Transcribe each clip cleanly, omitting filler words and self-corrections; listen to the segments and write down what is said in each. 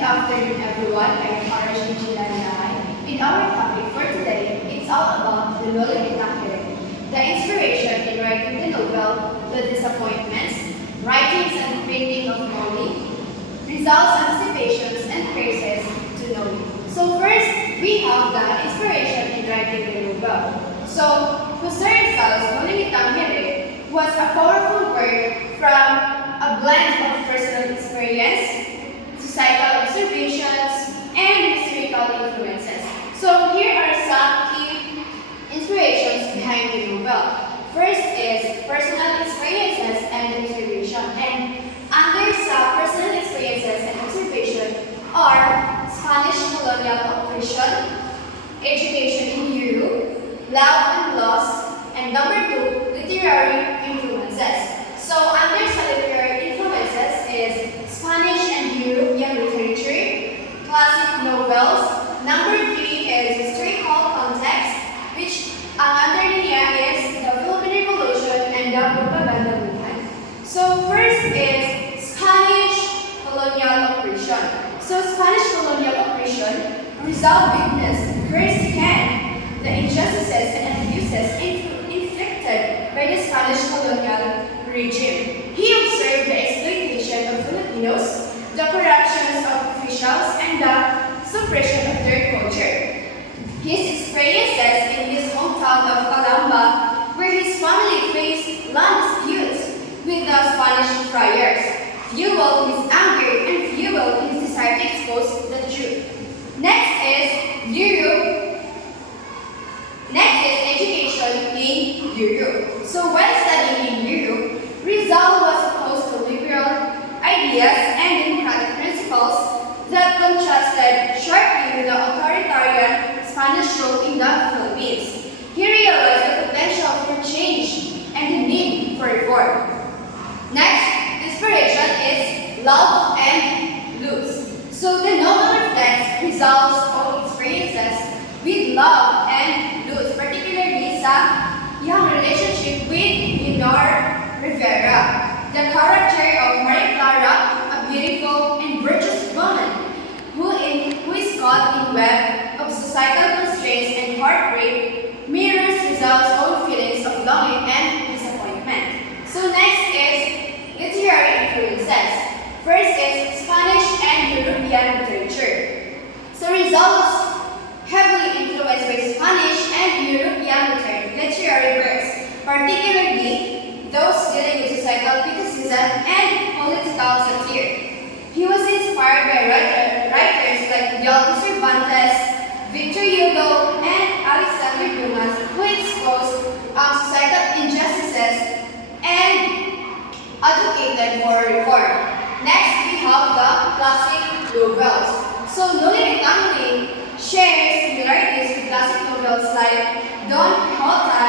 afternoon, everyone. I am Lahay. In our topic for today, it's all about the Noli, the inspiration in writing the novel, the disappointments, writings and printing of Noli, results, anticipations, and praises to Noli. So first, we have the inspiration in writing the novel. So, Jose Rizal's Noli Tangere was a powerful work from a blend of personal experience, societal observations, and historical influences. So here are some key inspirations behind the novel. First is personal experiences and observation. And under some personal experiences and observation are Spanish colonial oppression, education in Europe, love and loss, and number two, literary influences. So under some literary influences is Spanish and European literature, classic novels. Number three is historical context, which under here is the Philippine Revolution and the propaganda movement. So first is Spanish colonial oppression. So Spanish colonial oppression, Rizal witnessed firsthand the injustices and abuses inflicted by the Spanish colonial regime. He observed the exploitation of Filipinos, the corruption of officials, and the suppression of their culture. His experiences in his hometown of Calamba, where his family faced land disputes with the Spanish friars, fueled his anger and fueled his desire to expose the truth. Next is Europe. Next is education in Europe. So while studying in Europe, Rizal was opposed to liberal ideas and democratic principles that contrasted sharply with the authoritarian Spanish rule in the Philippines. He realized the potential for change and the need for reform. Next, inspiration is love and lose. So the novel reflects Rizal's own experiences with love and lose, particularly sa young relationship with Leonor Rivera, the character of Maria Clara, a beautiful and virtuous woman who is caught in web of societal constraints and heartbreak, mirrors Rizal's own feelings of longing and disappointment. So next is literary influences. First is Spanish and European literature. So Rizal was heavily influenced by Spanish and European literary works, particularly those dealing with societal criticism and political satire. He was inspired by writers like Btled Cervantes, Victor Hugo, and Alexander Dumas, who exposed societal injustices and advocated for reform. Next, we have the classic novels. So Noli shares similarities with classic novels like Don Quixote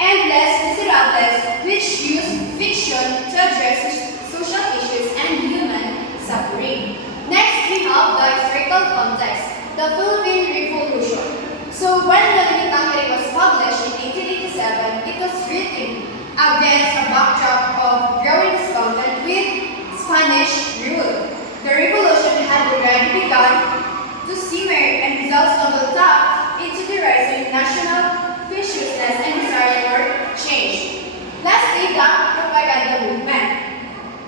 and Les Miserables, which use fiction to address social issues and human suffering. Next, we have the historical context, the Philippine Revolution. So when Noli was published in 1887, it was written against a backdrop of growing discontent with Spanish rule. The revolution had already begun to simmer and results novel tapped into the rising national consciousness and desire for change. Lastly, the propaganda movement.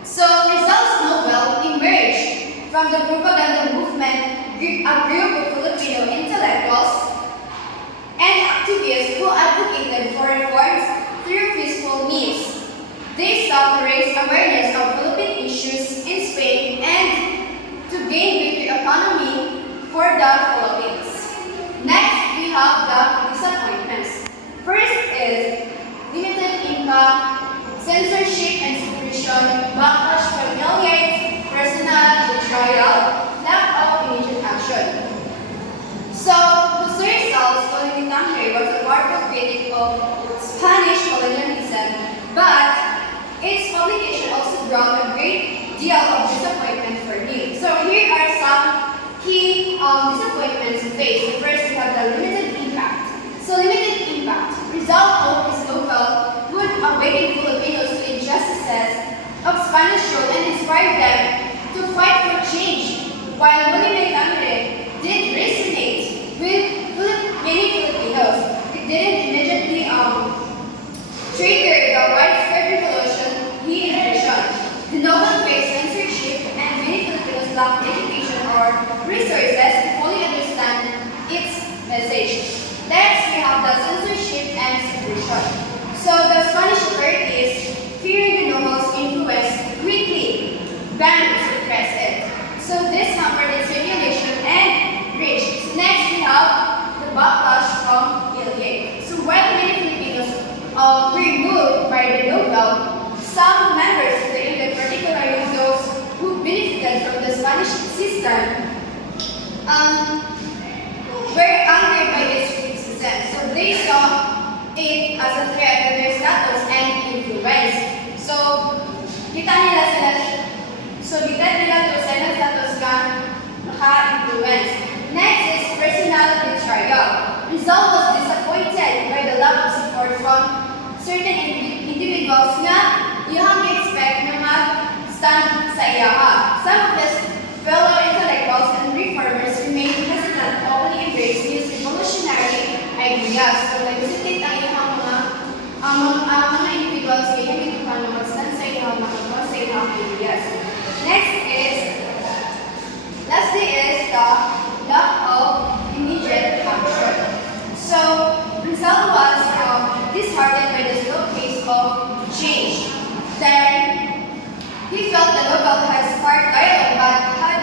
So Rizal's novel emerged from the propaganda movement, a group of Filipino intellectuals and activists who advocated for reforms through peaceful means. They sought to raise awareness of Philippine issues in Spain and to gain greater autonomy for the Philippines. Next, we have the disappointments. First is limited income, censorship and suppression, backlash from millions, personal betrayal, lack of immediate action. So, Jose Rizal's Noli was a powerful critic of Spanish colonialism, but its publication also brought a great deal of disappointment for me. So here are some key disappointments faced. First, we have the limited impact. So limited impact. Rizal hoped his novel would awaken Filipinos to injustices of Spanish rule and inspire them to fight for change while Noli did resonate with many Filipinos, it didn't immediately trigger the widespread revolution he envisioned. The novel faced censorship, and many Filipinos lacked education or resources to fully understand its message. Next, we have the censorship and suppression. So the Spanish authorities, fearing the novel's influence, quickly banned and suppressed it. So this hampered its circulation and reach. So next, we have the backlash from Lahay. So while many Filipinos were moved by the novel, some members of the elite, particularly those who benefited from the Spanish system, were angered by its criticism. So they saw it as a threat to their status and influence. So kita nila to sa status ka naka-influence. Next is personal betrayal. Rizal was disappointed by the lack of support from certain individuals nga iyang expect na mag-stand sa iyaha. Some of his fellow intellectuals and reformers remained hesitant to openly embrace his revolutionary ideas. So, nag-hesitate ang iyang mga individuals kaya hindi pa na mag-stand sa iyang makagawa sa iyang ideas. Lastly is the lack of immediate action. So, Rizal was disheartened by the slow pace of change. Then, he felt the novel had sparked dialogue but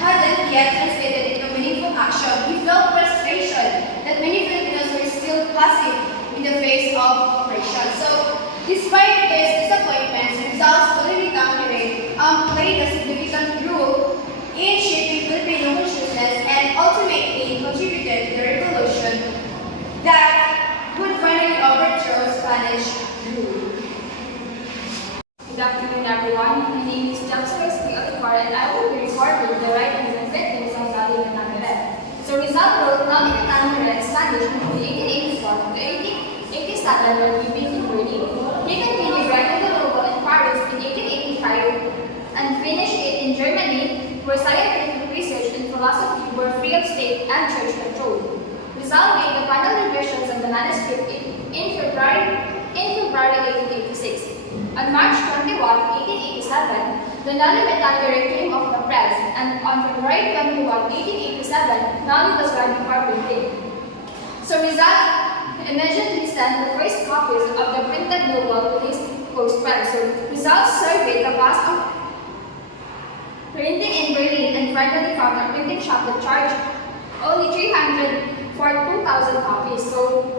hadn't yet translated into meaningful action. He felt frustration that many Filipinos were still passive in the face of oppression. So, despite his disappointments, Rizal's Tangere played a significant role in shaping Filipino consciousness and ultimately contributed to the revolution that would finally overthrow Spanish rule. Good afternoon, everyone. My name is Elicor, and I will be recording the writings and victims of Noli and Tangere. So Rizal wrote Noli and Tangere in Spanish between 1884 to 1887 when living in Berlin. He continued writing the novel in Paris in 1885 and finished it in Germany, where scientific research and philosophy were free of state and church control. Rizal made the final revisions of the manuscript in February 1886. On March 21, 1887, the Noli and Tangere came off the press, and on February 21, 1887, Noli was ready for printing. So Rizal immediately sent the first copies of the printed novel to his close friends. So Rizal surveyed the cost of printing in Berlin and finally found a printing shop that charged only $300 for 2,000 copies. So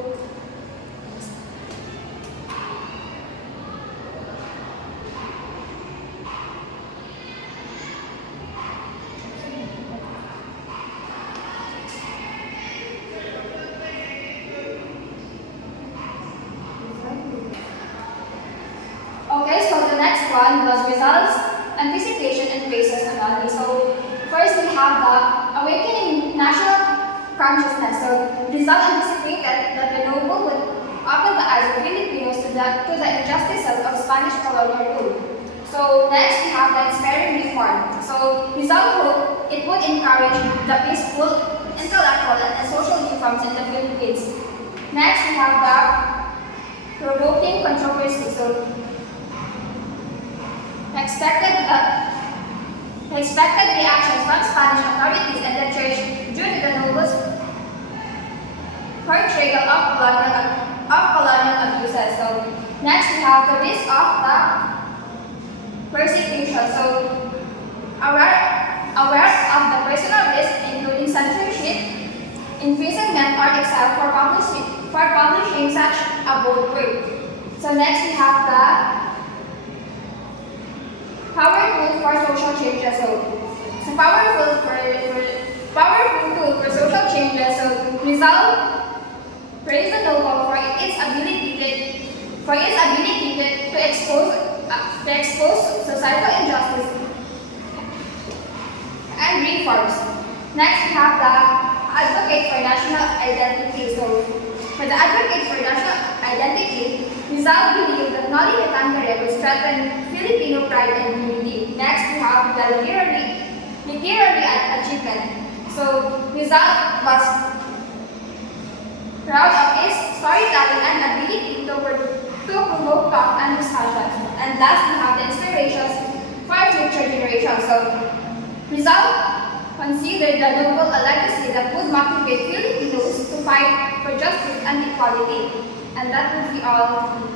the next one was Rizal's anticipation and praises on Noli. So first we have the awakening national consciousness. So Rizal anticipated that the novel would open the eyes of Filipinos to the injustices of Spanish colonial rule. So next we have the inspiring reform. So Rizal hoped it would encourage the peaceful, intellectual, and social reforms in the Philippines. Next we have the provoking controversy. So expected reactions from Spanish authorities and the church due to the novel's portrayal of colonial abuses. So next we have the risk of the persecution. So aware of the personal risk, including censorship, imprisonment, or exile for publishing such a bold work. So next we have the powerful for social changes. So powerful tool for social changes. So Rizal praised the novel for its ability to expose societal injustice and reforms. Next we have the advocate for national identity. So for the advocate for national identity, Rizal believed that Noli and Tangere would strengthen Filipino pride and unity. Next, we have the literary literary achievement. So Rizal was proud of his storytelling and ability to provoke thought and discussion. And last, we have the inspirations for future generations. So Rizal considered the novel a legacy that would motivate Filipinos to fight for justice and equality. And that would be all.